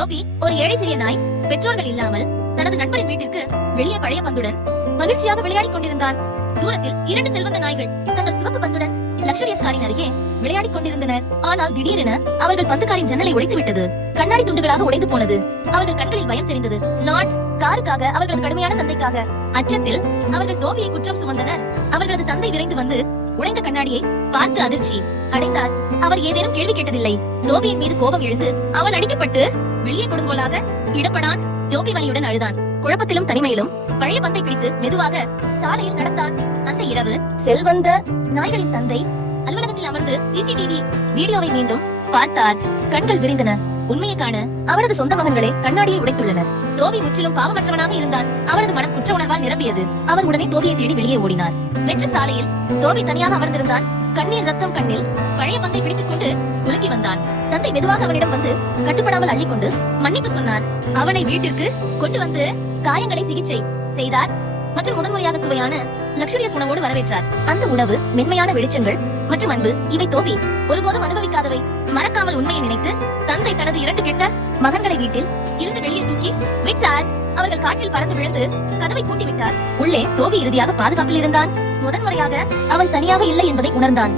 டோபி ஒரு ஏழை சிறிய நாய், பெற்றோர்கள் இல்லாமல் தனது நண்பரின் வீட்டிற்கு வெளியே பழைய பந்துடன் மகிழ்ச்சியாக விளையாடிக் கொண்டிருந்தான். தூரத்தில் 2 செல்வந்த நாய்கள் தங்கள் சிவப்பு பந்துடன் லக்ஷரியஸ் காரின் அருகே விளையாடிக் கொண்டிருந்தனர். ஆனால் திடீரென அவர்கள் பந்து காரின் ஜன்னலை உடைத்து விட்டது. கண்ணாடி துண்டுகளாக உடைந்து போனது. அவர்கள் கண்களில் பயம் தெரிந்தது. நாட் காருக்காக, அவர்களது கடுமையான தந்தைக்காக. அச்சத்தில் அவர்கள் டோபியை குற்றம் சுமந்தனர். அவர்களது தந்தை விரைந்து வந்து உடைந்த கண்ணாடியை பார்த்து அதிர்ச்சி அடைந்தார். அவர் ஏதேனும் கேள்வி கேட்டதில்லை. டோபியின் மீது கோபம் எழுந்து அவன் அடிக்கப்பட்டு வெளியே கொடுங்கோலாக இடப்படான். டோபி வலியுடன் அழுதான். குழப்பத்திலும் தனிமையிலும் பழைய பந்தை பிடித்து மெதுவாக சாலையில் நடந்தான். அந்த இரவு செல்வந்த நாய்களின் தந்தை அலுவலகத்தில் அமர்ந்து சிசிடிவி வீடியோவை மீண்டும் பார்த்தார். கண்கள் விரிந்தன. உண்மையை காண அவரது சொந்த மகன்களே கண்ணாடியை உடைத்துள்ளனர். டோபி முற்றிலும் பாவமற்றவனாக இருந்தான். அவரது மனம் குற்ற உணர்வால் நிரம்பியது. அவர் உடனே டோபியை தேடி வெளியே ஓடினார். வெற்று சாலையில் டோபி தனியாக அமர்ந்திருந்தான். கண்ணீர் ரத்தம் கண்ணில். பழைய பந்தை பிடித்துக் கொண்டு குலுக்கி வந்தான். தந்தை மெதுவாக அவனிடம் வந்து கட்டுப்படாமல் அள்ளிக்கொண்டு மன்னிப்பு சொன்னார். அவனை வீட்டிற்கு கொண்டு வந்து காயங்களை சிகிச்சை செய்தார் மற்றும் முதன்முறையாக சுவையான லக்ஷரியஸ் உணவோடு வரவேற்றார். அந்த உணவு, மென்மையான வெளிச்சங்கள் மற்றும் அன்பு, இவை டோபி ஒருபோதும் அனுபவிக்காதவை. மறக்காமல் உண்மையை நினைத்து தந்தை தனது 2 கெட்ட மகன்களை வீட்டில் இருந்து வெளியே தூக்கி விட்டார். அவர்கள் காற்றில் பறந்து விழுந்து கதவை பூட்டி விட்டார். உள்ளே டோபி இறுதியாக பாதுகாப்பில் இருந்தான். முதன்முறையாக அவன் தனியாக இல்லை என்பதை உணர்ந்தான்.